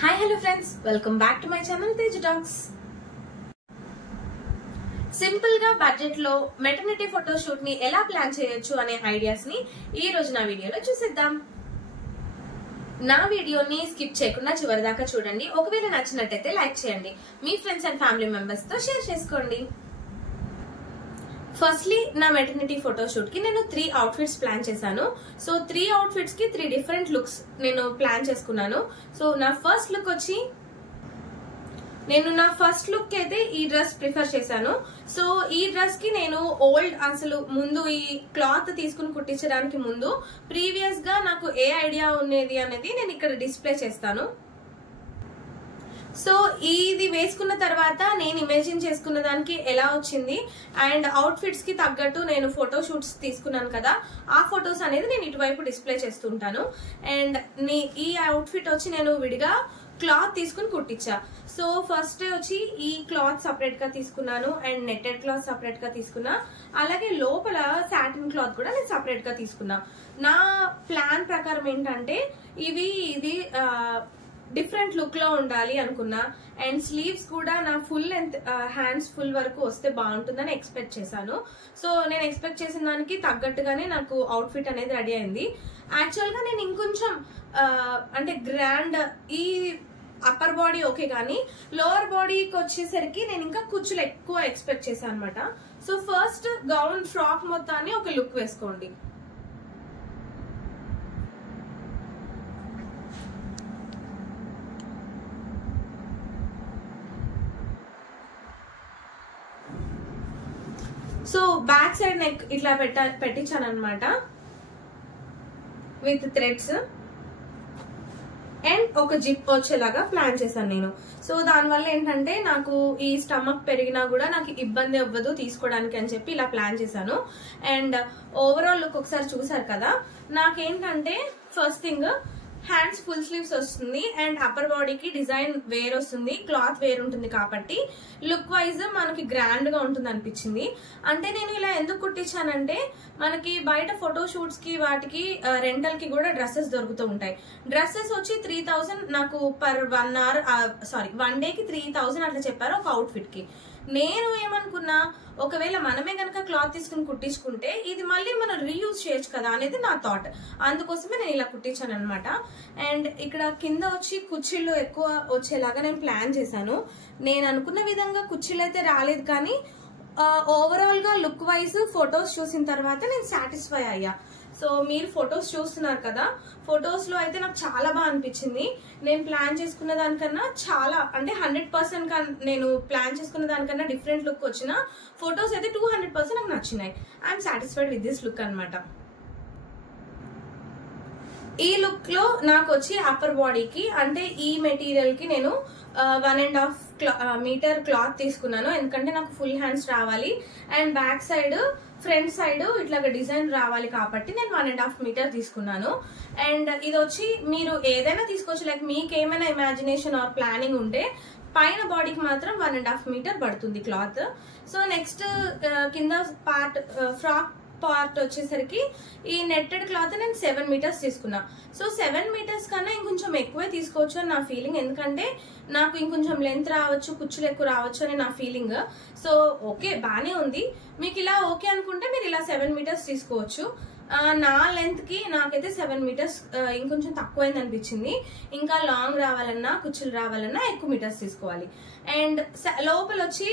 Hi, hello friends. Welcome back to my channel Teju Talks. Simple గా budget లో maternity photo shoot ని ఎలా plan చేయొచ్చు అనే ఐడియాస్ ని ఈ రోజు నా వీడియోలో చూసేద్దాం. నా వీడియోని స్కిప్ చేయకుండా చివరి దాకా చూడండి. ఒకవేళ నచ్చినట్టయితే లైక్ చేయండి, మీ ఫ్రెండ్స్ అండ్ ఫ్యామిలీ మెంబర్స్ తో షేర్ చేసుకోండి. ఫస్ట్లీ నా మెటర్నిటీ ఫోటో షూట్ కి నేను 3 అవుట్ఫిట్స్ ప్లాన్ చేశాను. సో 3 అవుట్ఫిట్స్ కి 3 డిఫరెంట్ లుక్స్ నేను ప్లాన్ చేసుకున్నాను. సో నా ఫస్ట్ లుక్ వచ్చి అయితే ఈ డ్రెస్ ప్రిఫర్ చేశాను. సో ఈ డ్రెస్ కి నేను అసలు ముందు ఈ క్లాత్ తీసుకుని కుట్టించడానికి ముందు ప్రీవియస్ గా నాకు ఏ ఐడియా ఉన్నది అనేది నేను ఇక్కడ డిస్ప్లే చేస్తాను. సో ఇది వేసుకున్న తర్వాత నేను ఇమేజిన్ చేసుకున్న దానికి ఎలా వచ్చింది అండ్ అవుట్ఫిట్స్ కి తగ్గట్టు నేను ఫోటో షూట్స్ తీసుకున్నాను కదా, ఆ ఫొటోస్ అనేది నేను ఇటువైపు డిస్ప్లే చేస్తుంటాను. అండ్ ఈ అవుట్ఫిట్ వచ్చి నేను విడిగా క్లాత్ తీసుకుని కుట్టించా. సో ఫస్ట్ వచ్చి ఈ క్లాత్ సపరేట్ గా తీసుకున్నాను అండ్ నెట్టెడ్ క్లాత్ సపరేట్ గా తీసుకున్నా. అలాగే లోపల సాటిన్ క్లాత్ కూడా నేను సపరేట్ గా తీసుకున్నా. నా ప్లాన్ ప్రకారం ఏంటంటే ఇది డిఫరెంట్ లుక్ లో ఉండాలి అనుకున్నా. అండ్ స్లీవ్స్ కూడా నా ఫుల్ లెంత్ హ్యాండ్స్ ఫుల్ వరకు వస్తే బాగుంటుందని ఎక్స్పెక్ట్ చేశాను. సో నేను ఎక్స్పెక్ట్ చేసిన దానికి తగ్గట్టుగానే నాకు అవుట్ఫిట్ అనేది రెడీ అయింది. యాక్చువల్ గా నేను ఇంకొంచెం అంటే గ్రాండ్ ఈ అప్పర్ బాడీ ఓకే కానీ లోవర్ బాడీకి వచ్చేసరికి నేను ఇంకా కుచ్చులు ఎక్కువ ఎక్స్పెక్ట్ చేశాను అనమాట. సో ఫస్ట్ గౌన్ ఫ్రాక్ మొత్తాన్ని ఒక లుక్ వేసుకోండి. సో బ్యాక్ సైడ్ నెక్ ఇట్లా పెట్టించాను అనమాట విత్ థ్రెడ్స్ అండ్ ఒక జిప్ వచ్చేలాగా ప్లాన్ చేశాను నేను. సో దానివల్ల ఏంటంటే నాకు ఈ స్టమక్ పెరిగినా కూడా నాకు ఇబ్బంది అవ్వదు తీసుకోవడానికి అని చెప్పి ఇలా ప్లాన్ చేశాను. అండ్ ఓవరాల్ లుక్ ఒకసారి చూసారు కదా, నాకేంటంటే first thing hands full sleeves వస్తుంది అండ్ అప్పర్ బాడీకి డిజైన్ వేర్ వస్తుంది, క్లాత్ వేర్ ఉంటుంది కాబట్టి లుక్ వైజ్ మనకి గ్రాండ్ గా ఉంటుంది అనిపించింది. అంటే నేను ఇలా ఎందుకు కుట్టించానంటే మనకి బయట ఫోటో షూట్స్ కి వాటికి రెంటల్ కి కూడా డ్రెస్సెస్ దొరుకుతూ ఉంటాయి. డ్రెస్సెస్ వచ్చి 3000 నాకు పర్ 1 డేకి 3000 అట్లా చెప్పారు ఒక అవుట్ఫిట్ కి. నేను ఏమనుకున్నా, ఒకవేళ మనమే గనక క్లాత్ తీసుకుని కుట్టించుకుంటే ఇది మళ్ళీ మనం రీయూజ్ చేయొచ్చు కదా అనేది నా థాట్. అందుకోసమే నేను ఇలా కుట్టించాను అనమాట. అండ్ ఇక్కడ కింద వచ్చి కుచ్చిళ్ళు ఎక్కువ వచ్చేలాగా నేను ప్లాన్ చేశాను. నేను అనుకున్న విధంగా కుచ్చిళ్ళు అయితే రాలేదు కానీ ఓవరాల్ గా లుక్ వైజ్ ఫొటోస్ చూసిన తర్వాత నేను సాటిస్ఫై అయ్యా. సో మీరు ఫొటోస్ చూస్తున్నారు కదా, ఫొటోస్ లో అయితే నాకు చాలా బాగా అనిపించింది. నేను ప్లాన్ చేసుకున్న దానికన్నా చాలా అంటే 100% నేను ప్లాన్ చేసుకున్న దానికన్నా డిఫరెంట్ లుక్ వచ్చిన ఫొటోస్ అయితే 200% నాకు నచ్చినాయి. I'm satisfied with this look అనమాట. ఈ లుక్ లో నాకు వచ్చి అప్పర్ బాడీకి అంటే ఈ మెటీరియల్ కి నేను 1.5 మీటర్ క్లాత్ తీసుకున్నాను. ఎందుకంటే నాకు ఫుల్ హ్యాండ్స్ రావాలి and back side front side ఇట్లాగా డిజైన్ రావాలి కాబట్టి నేను 1.5 మీటర్ తీసుకున్నాను. అండ్ ఇది వచ్చి మీరు ఏదైనా తీసుకోవచ్చు, లైక్ మీకు ఏమైనా ఇమాజినేషన్ ఆర్ ప్లానింగ్ ఉంటే పైన బాడీకి మాత్రం 1.5 మీటర్ పడుతుంది క్లాత్. సో నెక్స్ట్ కింద పార్ట్ ఫ్రాక్ పార్ట్ వచ్చేసరికి ఈ నెట్టెడ్ క్లాత్ నేను 7 మీటర్స్ తీసుకున్నా. సో 7 మీటర్స్ కన్నా ఇంకొంచెం ఎక్కువే తీసుకోవచ్చు అని నా ఫీలింగ్. ఎందుకంటే నాకు ఇంకొంచెం లెంత్ రావచ్చు, కుచ్చులు ఎక్కువ రావచ్చు అని నా ఫీలింగ్. సో ఓకే బానే ఉంది. మీకు ఇలా ఓకే అనుకుంటే మీరు ఇలా 7 మీటర్స్ తీసుకోవచ్చు. నా లెంత్ కి నాకైతే 7 మీటర్స్ ఇంకొంచెం తక్కువైంది అనిపించింది. ఇంకా లాంగ్ రావాలన్నా కుచ్చులు రావాలన్నా ఎక్కువ మీటర్స్ తీసుకోవాలి. అండ్ లోపల వచ్చి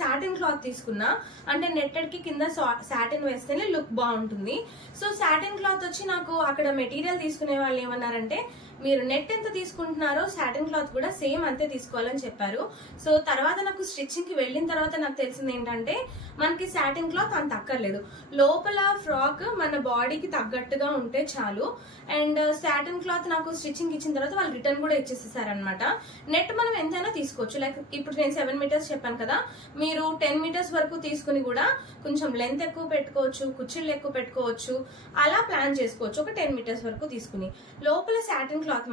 సాటిన్ క్లాత్ తీసుకున్నా. అంటే నెట్టెడ్ కి కింద సాటిన్ వేస్తేనే లుక్ బాగుంటుంది. సో సాటిన్ క్లాత్ వచ్చి నాకు అక్కడ మెటీరియల్ తీసుకునే వాళ్ళు ఏమన్నారంటే మీరు నెట్ ఎంత తీసుకుంటున్నారో సాటిన్ క్లాత్ కూడా సేమ్ అంతే తీసుకోవాలని చెప్పారు. సో తర్వాత నాకు స్టిచ్చింగ్ కి వెళ్ళిన తర్వాత నాకు తెలిసింది ఏంటంటే మనకి సాటిన్ క్లాత్ అంత అక్కర్లేదు, లోపల ఫ్రాక్ మన బాడీకి తగ్గట్టుగా ఉంటే చాలు. అండ్ సాటిన్ క్లాత్ నాకు స్టిచ్చింగ్ ఇచ్చిన తర్వాత వాళ్ళు రిటర్న్ కూడా ఇచ్చేసేసారనమాట. నెట్ మనం ఎంతైనా తీసుకోవచ్చు. లైక్ ఇప్పుడు నేను 7 మీటర్స్ చెప్పాను కదా, మీరు 10 మీటర్స్ వరకు తీసుకుని కూడా కొంచెం లెంత్ ఎక్కువ పెట్టుకోవచ్చు, కుచ్చిళ్ళు ఎక్కువ పెట్టుకోవచ్చు, అలా ప్లాన్ చేసుకోవచ్చు. ఒక 10 మీటర్స్ వరకు తీసుకుని లోపల సాటిన్ క్లాత్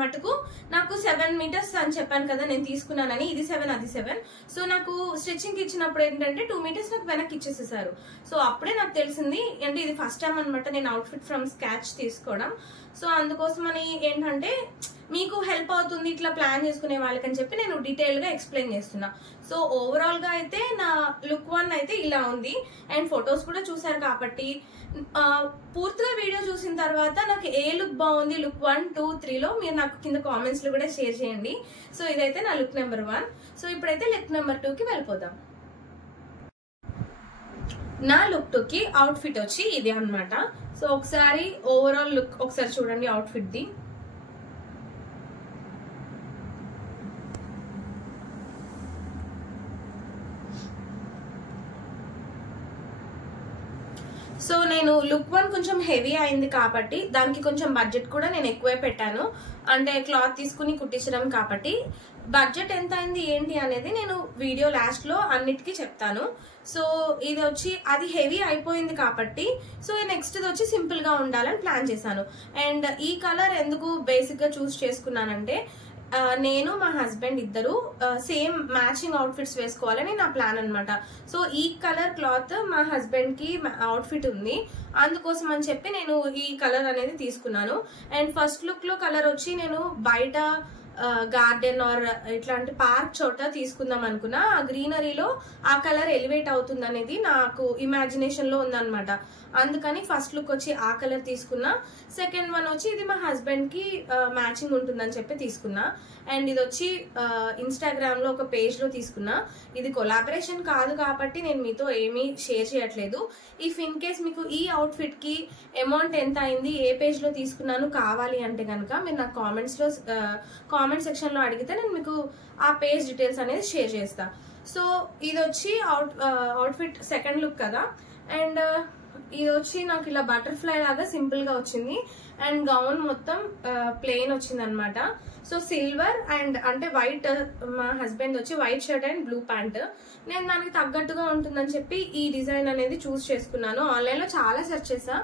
మటుకు నాకు 7 మీటర్స్ అని చెప్పాను కదా నేను తీసుకున్నానని, ఇది 7 అది 7. సో నాకు స్టిచ్చింగ్ ఇచ్చినప్పుడు ఏంటంటే 2 మీటర్స్ నాకు వెనక్కి ఇచ్చేసేసారు. సో అప్పుడే నాకు తెలిసింది, అంటే ఇది ఫస్ట్ టైం అనమాట నేను అవుట్ఫిట్ ఫ్రమ్ స్కాచ్ తీసుకోవడం. సో అందుకోసం అని ఏంటంటే మీకు హెల్ప్ అవుతుంది ఇట్లా ప్లాన్ చేసుకునే వాళ్ళకని చెప్పి నేను డీటెయిల్ గా ఎక్స్ప్లెయిన్ చేస్తున్నా. సో ఓవరాల్ గా అయితే నా లుక్ 1 అయితే ఇలా ఉంది. అండ్ ఫొటోస్ కూడా చూసారు కాబట్టి పూర్తిగా వీడియో చూసిన తర్వాత నాకు ఏ లుక్ బాగుంది లుక్ 1, 2, 3లో మీరు నాకు కింద కామెంట్స్ లో కూడా షేర్ చేయండి. సో ఇదైతే నా లుక్ నెంబర్ 1. సో ఇప్పుడైతే లుక్ నెంబర్ 2కి వెళ్ళిపోదాం. నా లుక్ 2కి అవుట్ఫిట్ వచ్చి ఇది అన్నమాట. సో ఒకసారి ఓవరాల్ లుక్ ఒకసారి చూడండి అవుట్ఫిట్ ది. సో నేను లుక్ 1 కొంచెం హెవీ అయింది కాబట్టి దానికి కొంచెం బడ్జెట్ కూడా నేను ఎక్కువే పెట్టాను. అంటే క్లాత్ తీసుకుని కుట్టించడం కాబట్టి బడ్జెట్ ఎంత అయింది ఏంటి అనేది నేను వీడియో లాస్ట్ లో అన్నిటికీ చెప్తాను. సో ఇది వచ్చి అది హెవీ అయిపోయింది కాబట్టి సో నెక్స్ట్ ఇది వచ్చి సింపుల్ గా ఉండాలని ప్లాన్ చేశాను. అండ్ ఈ కలర్ ఎందుకు బేసిక్ గా చూస్ చేసుకున్నానంటే నేను మా హస్బెండ్ ఇద్దరు సేమ్ మ్యాచింగ్ అవుట్ఫిట్స్ వేసుకోవాలని నా ప్లాన్ అనమాట. సో ఈ కలర్ క్లాత్ మా హస్బెండ్ కి అవుట్ఫిట్ ఉంది, అందుకోసం అని చెప్పి నేను ఈ కలర్ అనేది తీసుకున్నాను. అండ్ ఫస్ట్ లుక్ లో కలర్ వచ్చి నేను బయట గార్డెన్ ఆర్ ఇట్లాంటి పార్క్ చోట తీసుకుందాం అనుకున్నా. ఆ గ్రీనరీలో ఆ కలర్ ఎలివేట్ అవుతుంది అనేది నాకు ఇమాజినేషన్ లో ఉందన్నమాట. అందుకని ఫస్ట్ లుక్ వచ్చి ఆ కలర్ తీసుకున్నా. సెకండ్ వన్ వచ్చి ఇది మా హస్బెండ్ కి మ్యాచింగ్ ఉంటుందని చెప్పి తీసుకున్నా. అండ్ ఇది వచ్చి ఇన్స్టాగ్రామ్ లో ఒక పేజ్ లో తీసుకున్నా. ఇది కొలాబరేషన్ కాదు కాబట్టి నేను మీతో ఏమీ షేర్ చేయట్లేదు. ఇఫ్ ఇన్ కేస్ మీకు ఈ అవుట్ఫిట్ కి అమౌంట్ ఎంత అయింది, ఏ పేజ్ లో తీసుకున్నాను కావాలి అంటే కనుక మీరు నాకు కామెంట్ సెక్షన్ లో అడిగితే నేను మీకు ఆ పేజ్ డీటెయిల్స్ అనేది షేర్ చేస్తా. సో ఇది వచ్చి అవుట్ఫిట్ సెకండ్ లుక్ కదా. అండ్ ఇది వచ్చి నాకు ఇలా బటర్ఫ్లై లాగా సింపుల్ గా వచ్చింది. అండ్ గౌన్ మొత్తం ప్లెయిన్ వచ్చింది అనమాట. సో సిల్వర్ అండ్ అంటే వైట్, మా హస్బెండ్ వచ్చి white shirt and blue pant. నేను దానికి తగ్గట్టుగా ఉంటుందని చెప్పి ఈ డిజైన్ అనేది చూస్ చేసుకున్నాను. ఆన్లైన్ లో చాలా సెర్చ్ చేసా,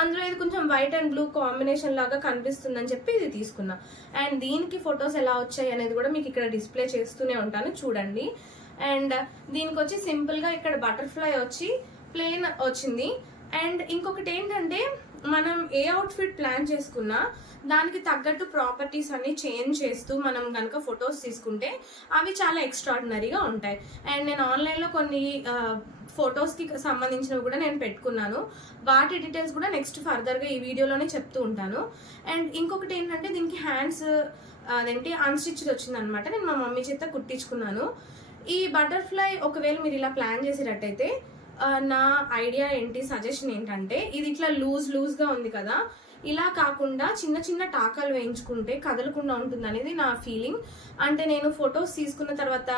అందులో ఇది కొంచెం వైట్ అండ్ బ్లూ కాంబినేషన్ లాగా కనిపిస్తుందని చెప్పి ఇది తీసుకున్నా. అండ్ దీనికి ఫొటోస్ ఎలా వచ్చాయి అనేది కూడా మీకు ఇక్కడ డిస్ప్లే చేస్తూనే ఉంటాను, చూడండి. అండ్ దీనికి వచ్చి సింపుల్ గా ఇక్కడ బటర్ఫ్లై వచ్చి ప్లెయిన్ వచ్చింది. అండ్ ఇంకొకటి ఏంటంటే మనం ఏ అవుట్ఫిట్ ప్లాన్ చేసుకున్నా దానికి తగ్గట్టు ప్రాపర్టీస్ అన్ని చేంజ్ చేస్తూ మనం కనుక ఫొటోస్ తీసుకుంటే అవి చాలా ఎక్స్ట్రాడినరీగా ఉంటాయి. అండ్ నేను ఆన్లైన్లో కొన్ని ఫొటోస్కి సంబంధించినవి కూడా నేను పెట్టుకున్నాను. వాటి డీటెయిల్స్ కూడా నెక్స్ట్ ఫర్దర్గా ఈ వీడియోలోనే చెప్తూ ఉంటాను. అండ్ ఇంకొకటి ఏంటంటే దీనికి హ్యాండ్స్ అదేంటి అన్స్టిచ్డ్ వచ్చింది అనమాట. నేను మా మమ్మీ చేత కుట్టించుకున్నాను. ఈ బటర్ఫ్లై ఒకవేళ మీరు ఇలా ప్లాన్ చేసేటట్టయితే నా ఐడియా ఏంటి, సజెషన్ ఏంటంటే ఇది ఇట్లా లూజ్ గా ఉంది కదా, ఇలా కాకుండా చిన్న చిన్న టాకాలు వేయించుకుంటే కదలకుండా ఉంటుంది అనేది నా ఫీలింగ్. అంటే నేను ఫొటోస్ తీసుకున్న తర్వాత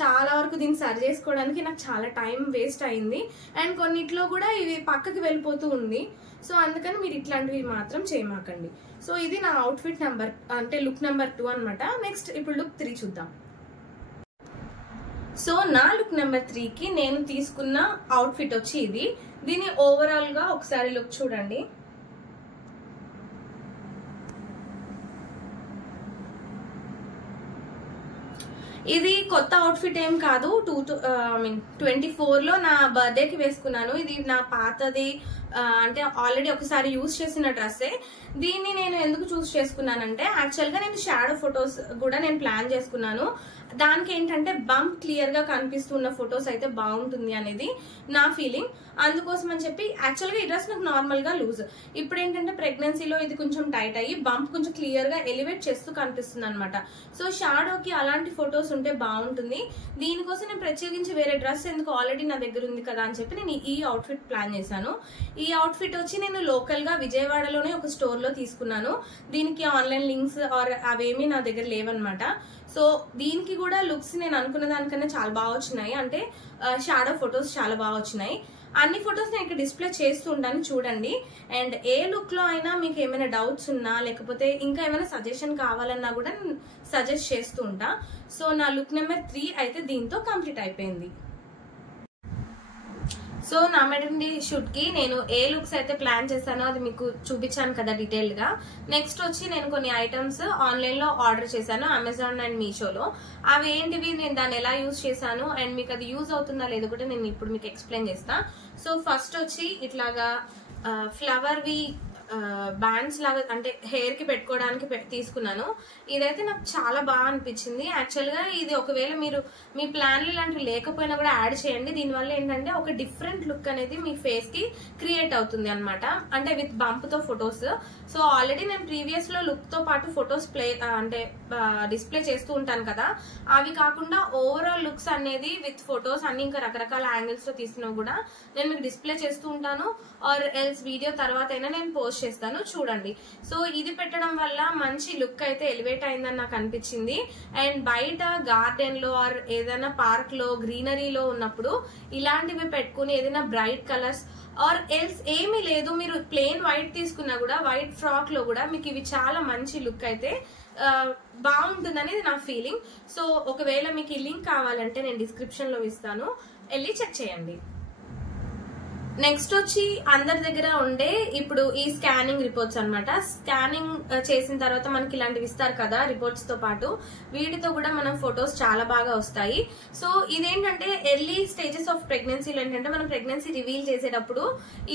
చాలా వరకు దీన్ని సరి చేసుకోవడానికి నాకు చాలా టైం వేస్ట్ అయింది. అండ్ కొన్నిట్లో కూడా ఇవి పక్కకి వెళ్ళిపోతూ ఉంది. సో అందుకని మీరు ఇట్లాంటివి మాత్రం చేయమాకండి. సో ఇది నా అవుట్ఫిట్ నెంబర్ అంటే లుక్ నెంబర్ 2 అనమాట. నెక్స్ట్ ఇప్పుడు లుక్ 3 చూద్దాం. సో నా లుక్ నెంబర్ 3కి నేను తీసుకున్న అవుట్ఫిట్ వచ్చి ఇది. దీన్ని ఓవరాల్ గా ఒకసారి లుక్ చూడండి. ఇది కొత్త అవుట్ఫిట్ ఏం కాదు, 2024లో నా బర్త్డేకి వేసుకున్నాను. ఇది నా పాతది, అంటే ఆల్రెడీ ఒకసారి యూజ్ చేసిన డ్రెస్సే. దీన్ని నేను ఎందుకు చూస్ చేసుకున్నానంటే యాక్చువల్గా నేను షాడో ఫొటోస్ కూడా నేను ప్లాన్ చేసుకున్నాను. దానికి ఏంటంటే బంప్ క్లియర్ గా కనిపిస్తున్న ఫొటోస్ అయితే బాగుంటుంది అనేది నా ఫీలింగ్. అందుకోసం అని చెప్పి యాక్చువల్గా ఈ డ్రెస్ నాకు నార్మల్ గా లూజ్, ఇప్పుడు ఏంటంటే ప్రెగ్నెన్సీలో ఇది కొంచెం టైట్ అయ్యి బంప్ కొంచెం క్లియర్ గా ఎలివేట్ చేస్తూ కనిపిస్తుంది అనమాట. సో షాడోకి అలాంటి ఫొటోస్ ఉంటే బాగుంటుంది. దీనికోసం నేను ప్రత్యేకించి వేరే డ్రెస్ ఎందుకు, ఆల్రెడీ నా దగ్గర ఉంది కదా అని చెప్పి నేను ఈ అవుట్ఫిట్ ప్లాన్ చేశాను. ఈ అవుట్ఫిట్ వచ్చి నేను లోకల్ గా విజయవాడలోనే ఒక స్టోర్ లో తీసుకున్నాను. దీనికి ఆన్లైన్ లింక్స్ ఆర్ అవేమీ నా దగ్గర లేవన్నమాట. సో దీనికి కూడా లుక్స్ నేను అనుకున్న దానికన్నా చాలా బాగా వచ్చినాయి. అంటే షాడో ఫొటోస్ చాలా బాగా వచ్చినాయి. అన్ని ఫొటోస్ నేను ఇక్కడ డిస్ప్లే చేస్తూ ఉంటాను, చూడండి. అండ్ ఏ లుక్ లో అయినా మీకు ఏమైనా డౌట్స్ ఉన్నా లేకపోతే ఇంకా ఏమైనా సజెషన్ కావాలన్నా కూడా సజెస్ట్ చేస్తూ ఉంటా. సో నా లుక్ నెంబర్ 3 అయితే దీంతో కంప్లీట్ అయిపోయింది. సో నా మెటర్నిటీ షూట్ కి నేను ఏ లుక్స్ అయితే ప్లాన్ చేశానో అది మీకు చూపించాను కదా డీటెయిల్డ్ గా. నెక్స్ట్ వచ్చి నేను కొన్ని ఐటమ్స్ ఆన్లైన్ లో ఆర్డర్ చేశాను అమెజాన్ అండ్ మీషోలో. అవి ఏంటివి, నేను దాన్ని ఎలా యూజ్ చేశాను అండ్ మీకు అది యూజ్ అవుతుందా లేదో కూడా నేను ఇప్పుడు మీకు ఎక్స్ప్లెయిన్ చేస్తా. సో ఫస్ట్ వచ్చి ఇట్లాగా ఫ్లవర్వి బ్యాండ్స్ లాగా అంటే హెయిర్ కి పెట్టుకోవడానికి తీసుకున్నాను. ఇదైతే నాకు చాలా బాగా అనిపించింది. యాక్చువల్ గా ఇది ఒకవేళ మీరు మీ ప్లాన్లు ఇలాంటివి లేకపోయినా కూడా యాడ్ చేయండి. దీనివల్ల ఏంటంటే ఒక డిఫరెంట్ లుక్ అనేది మీ ఫేస్ కి క్రియేట్ అవుతుంది అనమాట, అంటే విత్ బంప్ తో ఫొటోస్. సో ఆల్రెడీ నేను ప్రీవియస్ లో లుక్ తో పాటు ఫొటోస్ అంటే డిస్ప్లే చేస్తూ ఉంటాను కదా, అవి కాకుండా ఓవరాల్ లుక్స్ అనేది విత్ ఫొటోస్ అన్ని ఇంకా రకరకాల యాంగిల్స్ లో తీసినా కూడా నేను మీకు డిస్ప్లే చేస్తూ ఉంటాను. ఆర్ ఎల్స్ వీడియో తర్వాత అయినా నేను పోస్ట్ చేస్తాను, చూడండి. సో ఇది పెట్టడం వల్ల మంచి లుక్ అయితే ఎలివేట్ అయిందని నాకు అనిపించింది. అండ్ బయట గార్డెన్ లో ఆర్ ఏదైనా పార్క్ లో గ్రీనరీలో ఉన్నప్పుడు ఇలాంటివి పెట్టుకుని ఏదైనా బ్రైట్ కలర్స్ ఆర్ ఎల్స్ ఏమీ లేదు, మీరు ప్లెయిన్ వైట్ తీసుకున్నా కూడా వైట్ ఫ్రాక్ లో కూడా మీకు ఇవి చాలా మంచి లుక్ అయితే బాగుంటుంది అనేది నా ఫీలింగ్. సో ఒకవేళ మీకు ఈ లింక్ కావాలంటే నేను డిస్క్రిప్షన్ లో ఇస్తాను, వెళ్ళి చెక్ చేయండి. నెక్స్ట్ వచ్చి అందరి దగ్గర ఉండే ఇప్పుడు ఈ స్కానింగ్ రిపోర్ట్స్ అనమాట. స్కానింగ్ చేసిన తర్వాత మనకి ఇలాంటివి ఇస్తారు కదా రిపోర్ట్స్ తో పాటు, వీటితో కూడా మనం ఫొటోస్ చాలా బాగా వస్తాయి. సో ఇదేంటంటే ఎర్లీ స్టేజెస్ ఆఫ్ ప్రెగ్నెన్సీలో ఏంటంటే మనం ప్రెగ్నెన్సీ రివీల్ చేసేటప్పుడు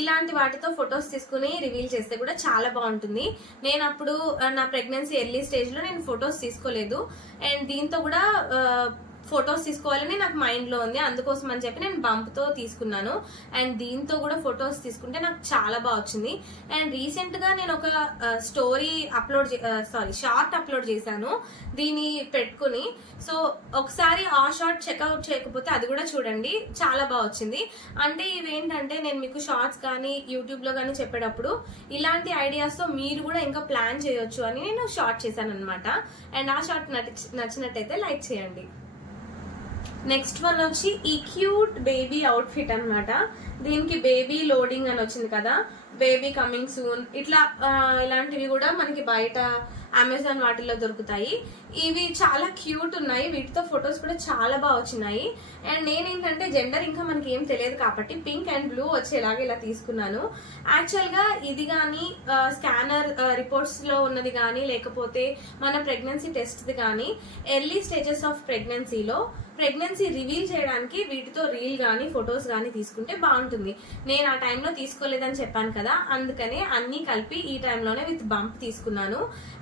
ఇలాంటి వాటితో ఫొటోస్ తీసుకుని రివీల్ చేస్తే కూడా చాలా బాగుంటుంది. నేను అప్పుడు నా ప్రెగ్నెన్సీ ఎర్లీ స్టేజ్ లో నేను ఫొటోస్ తీసుకోలేదు, అండ్ దీంతో కూడా ఫొటోస్ తీసుకోవాలని నాకు మైండ్ లో ఉంది, అందుకోసం అని చెప్పి నేను బంప్ తో తీసుకున్నాను. అండ్ దీంతో కూడా ఫొటోస్ తీసుకుంటే నాకు చాలా బాగా వచ్చింది. అండ్ రీసెంట్ గా నేను ఒక షార్ట్ అప్లోడ్ చేశాను దీన్ని పెట్టుకుని. సో ఒకసారి ఆ షార్ట్ చెక్అవుట్ చేయకపోతే అది కూడా చూడండి, చాలా బాగా వచ్చింది. అంటే ఇవేంటంటే నేను మీకు షార్ట్స్ కానీ యూట్యూబ్ లో కానీ చెప్పేటప్పుడు ఇలాంటి ఐడియాస్ తో మీరు కూడా ఇంకా ప్లాన్ చేయొచ్చు అని నేను షార్ట్ చేశాను అనమాట. అండ్ ఆ షార్ట్ నచ్చినట్టయితే లైక్ చేయండి. నెక్స్ట్ వన్ వచ్చి ఈ క్యూట్ బేబీ అవుట్ ఫిట్ అనమాట. దీనికి బేబీ లోడింగ్ అని వచ్చింది కదా, బేబీ కమింగ్ సూన్, ఇలాంటివి కూడా మనకి బయట అమెజాన్ వాటిల్లో దొరుకుతాయి. ఇవి చాలా క్యూట్ ఉన్నాయి, వీటితో ఫొటోస్ కూడా చాలా బాగా వచ్చినాయి. అండ్ నేనేంటంటే జెండర్ ఇంకా మనకి ఏం తెలియదు కాబట్టి పింక్ అండ్ బ్లూ వచ్చేలాగా ఇలా తీసుకున్నాను. యాక్చువల్ గా ఇది కానీ స్కానర్ రిపోర్ట్స్ లో ఉన్నది కానీ లేకపోతే మన ప్రెగ్నెన్సీ టెస్ట్ కానీ ఎర్లీ స్టేజెస్ ఆఫ్ ప్రెగ్నెన్సీలో ప్రెగ్నెన్సీ రివీల్ చేయడానికి వీటితో రీల్ గానీ ఫొటోస్ గానీ తీసుకుంటే బాగుంటుంది. నేను ఆ టైంలో తీసుకోలేదని చెప్పాను కదా, అందుకనే అన్ని కలిపి ఈ టైంలోనే విత్ బంప్ తీసుకున్నాను.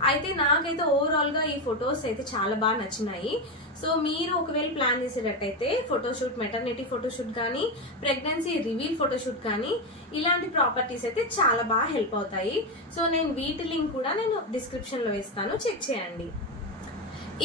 అయితే నాకైతే ఓవరాల్ గా ఈ ఫొటోస్ అయితే చాలా బాగా నచ్చినాయి. సో మీరు ఒకవేళ ప్లాన్ చేసేటట్టయితే ఫోటోషూట్, మెటర్నిటీ ఫోటోషూట్ కానీ ప్రెగ్నెన్సీ రివీల్ ఫోటోషూట్ కానీ ఇలాంటి ప్రాపర్టీస్ అయితే చాలా బాగా హెల్ప్ అవుతాయి. సో నేను వీటి లింక్ కూడా నేను డిస్క్రిప్షన్ లో వేస్తాను, చెక్ చేయండి.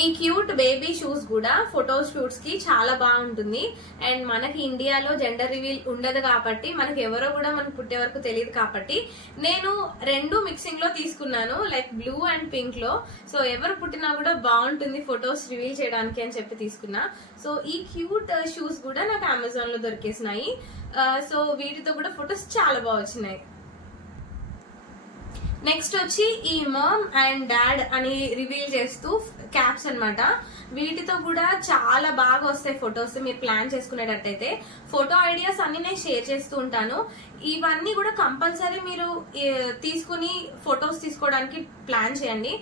ఈ క్యూట్ బేబీ షూస్ కూడా ఫోటో షూట్స్ కి చాలా బాగుంటుంది. అండ్ మనకి ఇండియాలో జెండర్ రివీల్ ఉండదు కాబట్టి మనకి ఎవరో కూడా మనకు పుట్టే వరకు తెలియదు కాబట్టి నేను రెండు మిక్సింగ్ లో తీసుకున్నాను, లైక్ బ్లూ అండ్ పింక్ లో. సో ఎవరు పుట్టినా కూడా బాగుంటుంది ఫొటోస్ రివీల్ చేయడానికి అని చెప్పి తీసుకున్నా. సో ఈ క్యూట్ షూస్ కూడా నాకు అమెజాన్ లో దొరికేసినాయి. సో వీటితో కూడా ఫొటోస్ చాలా బాగా వచ్చినాయి. నెక్స్ట్ వచ్చి ఈ మామ్ అండ్ డాడ్ అని రివీల్ చేస్తూ క్యాప్స్ అన్నమాట. వీటితో కూడా చాలా బాగా వస్తాయి ఫొటోస్ మీరు ప్లాన్ చేసుకునేటట్టయితే. ఫోటో ఐడియాస్ అన్ని నేను షేర్ చేస్తూ ఉంటాను. ఇవన్నీ కూడా కంపల్సరీ మీరు తీసుకుని ఫొటోస్ తీసుకోవడానికి ప్లాన్ చేయండి.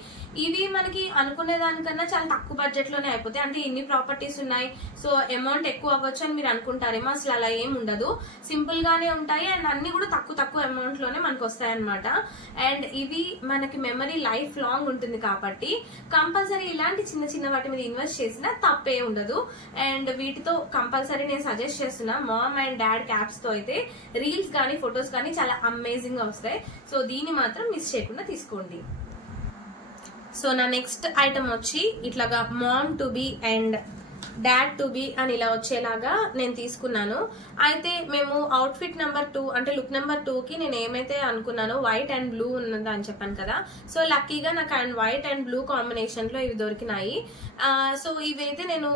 ఇవి మనకి అనుకునే దానికన్నా చాలా తక్కువ బడ్జెట్ లోనే అయిపోతాయి. అంటే ఇన్ని ప్రాపర్టీస్ ఉన్నాయి, సో అమౌంట్ ఎక్కువ అవ్వచ్చు అని మీరు అనుకుంటారేమో, అసలు అలా ఏం ఉండదు, సింపుల్ గానే ఉంటాయి. అండ్ అన్ని కూడా తక్కువ అమౌంట్ లోనే మనకు వస్తాయి అనమాట. అండ్ ఇవి మనకి మెమరీ లైఫ్ లాంగ్ ఉంటుంది కాబట్టి కంపల్సరీ ఇలాంటి చిన్న వాటి మీద ఇన్వెస్ట్ చేసినా తప్పే ఉండదు. అండ్ వీటితో కంపల్సరీ నేను సజెస్ట్ చేస్తున్నా, మామ్ అండ్ డాడ్ క్యాప్స్ తో అయితే రీల్స్ కానీ ఫొటోస్ కానీ చాలా అమేజింగ్ గా వస్తాయి. సో దీన్ని మాత్రం మిస్ చేయకుండా తీసుకోండి. సో నా నెక్స్ట్ ఐటమ్ వచ్చి ఇట్లాగా mom to be and dad to be అని ఇలా వచ్చేలాగా నేను తీసుకున్నాను. అయితే మేము అవుట్ఫిట్ నెంబర్ 2 అంటే లుక్ నెంబర్ 2 కి నేను ఏమైతే అనుకున్నానో వైట్ అండ్ బ్లూ ఉన్నది అని చెప్పాను కదా. సో లక్కీగా నాకు and white and blue combination లో ఇవి దొరికినాయి. సో ఇవైతే నేను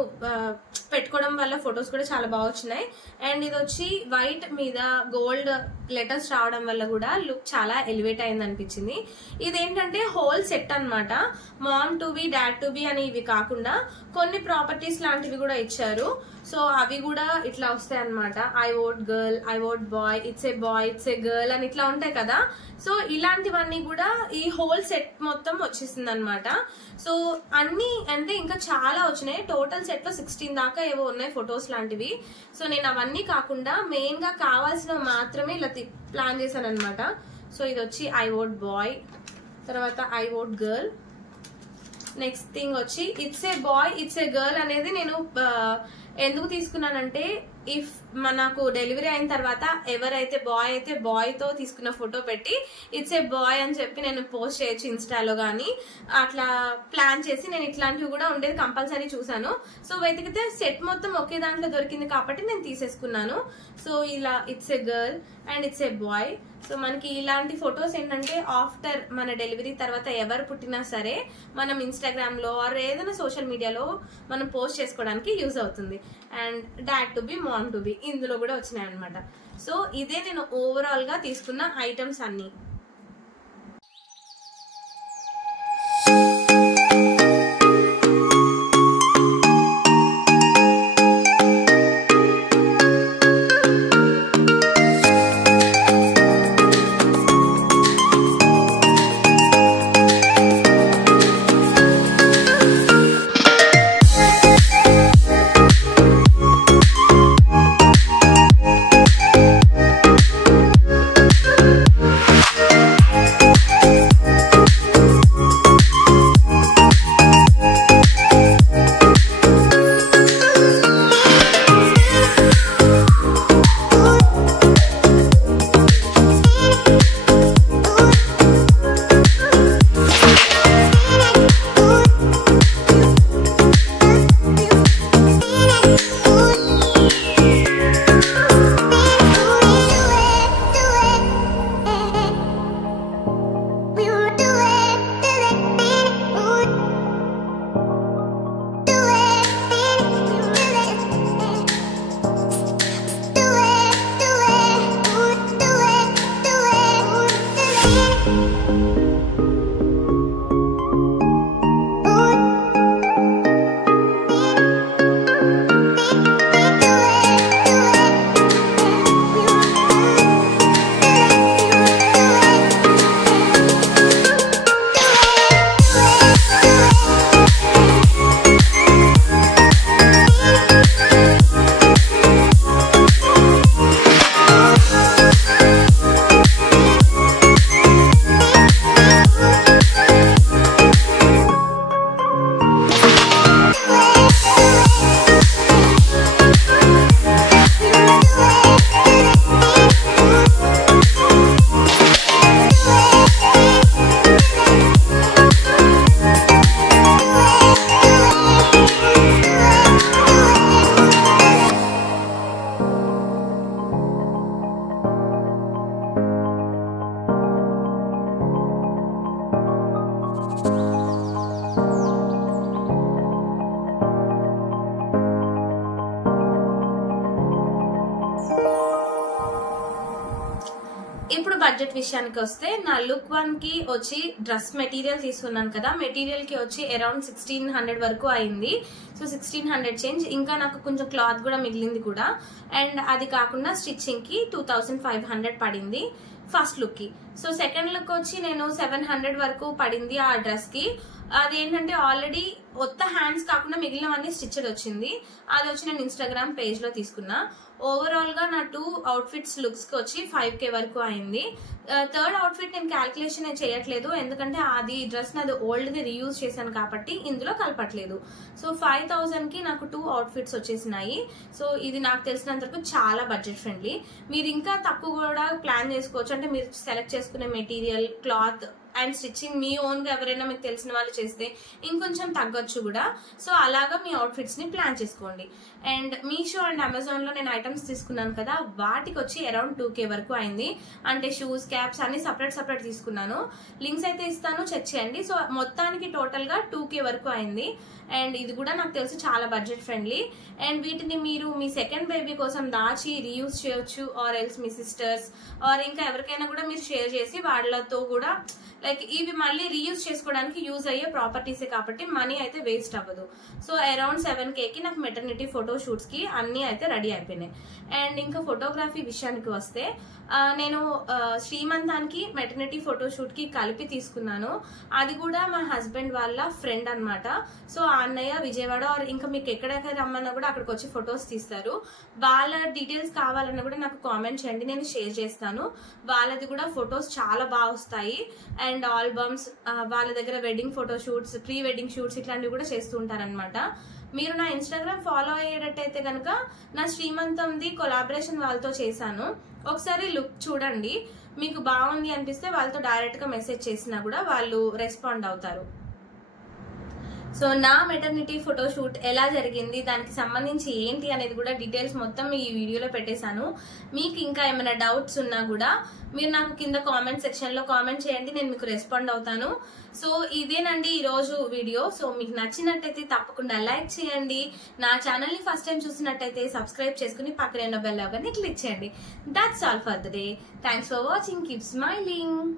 పెట్టుకోవడం వల్ల ఫొటోస్ కూడా చాలా బాగా వచ్చినాయి. అండ్ ఇది వచ్చి వైట్ మీద గోల్డ్ లెటర్స్ రావడం వల్ల కూడా లుక్ చాలా ఎలివేట్ అయింది అనిపించింది. ఇదేంటంటే హోల్ సెట్ అనమాట. Mom to be, dad to be అని ఇవి కాకుండా కొన్ని ప్రాపర్టీస్ లాంటివి కూడా ఇచ్చారు. సో అవి కూడా ఇట్లా వస్తాయి అనమాట. I vote girl, I vote boy, it's a boy, it's a girl అని ఇట్లా ఉంటాయి కదా. సో ఇలాంటివన్నీ కూడా ఈ హోల్ సెట్ మొత్తం వచ్చేసింది అనమాట. సో అన్ని అంటే ఇంకా చాలా వచ్చినాయి. టోటల్ సెట్ లో 16 దాకా ఏవో ఉన్నాయి ఫొటోస్ లాంటివి. సో నేను అవన్నీ కాకుండా మెయిన్ గా కావాల్సినవి మాత్రమే ఇలా ప్లాన్ చేశాను అనమాట. సో ఇది వచ్చి ఐ వోట్ బాయ్, తర్వాత I vote girl. Next thing వచ్చి it's a boy it's a girl అనేది నేను ఎందుకు తీసుకున్నానంటే, ఇఫ్ మనకు డెలివరీ అయిన తర్వాత ఎవరైతే బాయ్ అయితే బాయ్ తో తీసుకున్న ఫోటో పెట్టి ఇట్స్ ఏ బాయ్ అని చెప్పి నేను పోస్ట్ చేయొచ్చు ఇన్స్టాలో కానీ, అట్లా ప్లాన్ చేసి నేను ఇట్లాంటివి కూడా ఉండేది కంపల్సరీ చూసాను. సో వెతికితే సెట్ మొత్తం ఒకే దాంట్లో దొరికింది కాబట్టి నేను తీసేసుకున్నాను. సో ఇలా it's a girl and it's a boy. So మనకి ఇలాంటి ఫొటోస్ ఏంటంటే ఆఫ్టర్ మన డెలివరీ తర్వాత ఎవరు పుట్టినా సరే మనం ఇన్స్టాగ్రామ్ లో ఆర్ ఏదైనా సోషల్ మీడియాలో మనం పోస్ట్ చేసుకోవడానికి యూజ్ అవుతుంది. And dad to be mom to be ఇందులో కూడా వచ్చినాయి అనమాట. సో ఇదే నేను ఓవరాల్ గా తీసుకున్న ఐటమ్స్ అన్ని. ఇప్పుడు బడ్జెట్ విషయానికి వస్తే నా లుక్ 1 కి వచ్చి డ్రెస్ మెటీరియల్ తీసుకున్నాను కదా, మెటీరియల్ కి వచ్చి అరౌండ్ 1600 వరకు అయింది. సో 1600 చేంజ్, ఇంకా నాకు కొంచెం క్లాత్ కూడా మిగిలింది కూడా. అండ్ అది కాకుండా స్టిచ్చింగ్ కి 2500 పడింది ఫస్ట్ లుక్ కి. సో సెకండ్ లుక్ వచ్చి నేను 700 వరకు పడింది ఆ డ్రెస్ కి. అదేంటంటే ఆల్రెడీ కొత్త హ్యాండ్స్ కాకుండా మిగిలినవన్నీ స్టిచ్డ్ వచ్చింది. అది వచ్చి నేను ఇన్స్టాగ్రామ్ పేజ్ లో తీసుకున్నా. ఓవరాల్ గా నా 2 అవుట్ఫిట్స్ లుక్స్ కి వచ్చి 5K వరకు అయింది. థర్డ్ అవుట్ఫిట్ నేను క్యాల్కులేషన్ చేయట్లేదు, ఎందుకంటే అది డ్రెస్ నాది ఓల్డ్ ది రీయూజ్ చేశాను కాబట్టి ఇందులో కలపట్లేదు. సో 5000 కి నాకు 2 అవుట్ఫిట్స్ వచ్చేసినాయి. సో ఇది నాకు తెలిసినంత వరకు చాలా బడ్జెట్ ఫ్రెండ్లీ. మీరు ఇంకా తక్కువ కూడా ప్లాన్ చేసుకోవచ్చు, అంటే మీరు సెలెక్ట్ చేసుకునే material, cloth and stitching me own గా ఎవరైనా మీకు తెలిసిన వాళ్ళు చేస్తే ఇంకొంచెం తగ్గొచ్చు కూడా. సో అలాగా మీ అవుట్ఫిట్స్ ని ప్లాన్ చేసుకోండి. అండ్ మీషో అండ్ అమెజాన్ లో నేను ఐటమ్స్ తీసుకున్నాను కదా, వాటికి వచ్చి అరౌండ్ 2K వరకు అయింది. అంటే షూస్, క్యాప్స్ అన్ని సపరేట్ తీసుకున్నాను. లింక్స్ అయితే ఇస్తాను, చెక్ చేయండి. సో మొత్తానికి టోటల్ గా 2K వరకు అయింది. అండ్ ఇది కూడా నాకు తెలిసి చాలా బడ్జెట్ ఫ్రెండ్లీ. అండ్ వీటిని మీరు మీ సెకండ్ బేబీ కోసం దాచి రీయూజ్ చేయొచ్చు, ఆర్ ఎల్స్ మీ సిస్టర్స్ ఆర్ ఇంకా ఎవరికైనా కూడా మీరు షేర్ చేసి వాళ్ళతో కూడా లైక్ ఇవి మళ్ళీ రీయూజ్ చేసుకోవడానికి యూజ్ అయ్యే ప్రాపర్టీసే కాబట్టి మనీ అయితే వేస్ట్ అవ్వదు. సో అరౌండ్ 7K కి నాకు మెటర్నిటీ ఫోటో షూట్స్ కి అన్ని అయితే రెడీ అయిపోయినాయి. అండ్ ఇంకా ఫోటోగ్రఫీ విషయానికి వస్తే నేను శ్రీమంతానికి మెటర్నిటీ ఫోటో షూట్ కి కలిపి తీసుకున్నాను. అది కూడా మా హస్బెండ్ వాళ్ళ ఫ్రెండ్ అనమాట. సో ఆ అన్నయ్య విజయవాడ ఇంకా మీకు ఎక్కడెక్కడ రమ్మన్నా కూడా అక్కడికి వచ్చి ఫొటోస్ తీస్తారు. వాళ్ళ డీటెయిల్స్ కావాలన్నా కూడా నాకు కామెంట్ చేయండి, నేను షేర్ చేస్తాను. వాళ్ళది కూడా ఫొటోస్ చాలా బాగా వస్తాయి. అండ్ ఆల్బమ్స్, వాళ్ళ దగ్గర wedding photo shoots, pre wedding shoots ఇట్లాంటివి కూడా చేస్తూ ఉంటారనమాట. మీరు నా ఇన్స్టాగ్రామ్ ఫాలో అయ్యేటట్టయితే కనుక నా శ్రీమంతంది కొలాబరేషన్ వాళ్ళతో చేశాను. ఒకసారి లుక్ చూడండి, మీకు బాగుంది అనిపిస్తే వాళ్ళతో డైరెక్ట్ గా మెసేజ్ చేసినా కూడా వాళ్ళు రెస్పాండ్ అవుతారు. సో నా మెటర్నిటీ ఫోటో షూట్ ఎలా జరిగింది, దానికి సంబంధించి ఏంటి అనేది కూడా డీటెయిల్స్ మొత్తం ఈ వీడియోలో పెట్టేశాను. మీకు ఇంకా ఏమైనా డౌట్స్ ఉన్నా కూడా మీరు నాకు కింద కామెంట్ సెక్షన్ లో కామెంట్ చేయండి, నేను మీకు రెస్పాండ్ అవుతాను. సో ఇదేనండి ఈ రోజు వీడియో. సో మీకు నచ్చినట్టయితే తప్పకుండా లైక్ చేయండి. నా ఛానల్ ని ఫస్ట్ టైం చూసినట్టయితే సబ్స్క్రైబ్ చేసుకుని పక్కన ఉన్న బెల్ ఐకాన్ ని క్లిక్ చేయండి. That's all for the day. Thanks for watching. Keep smiling.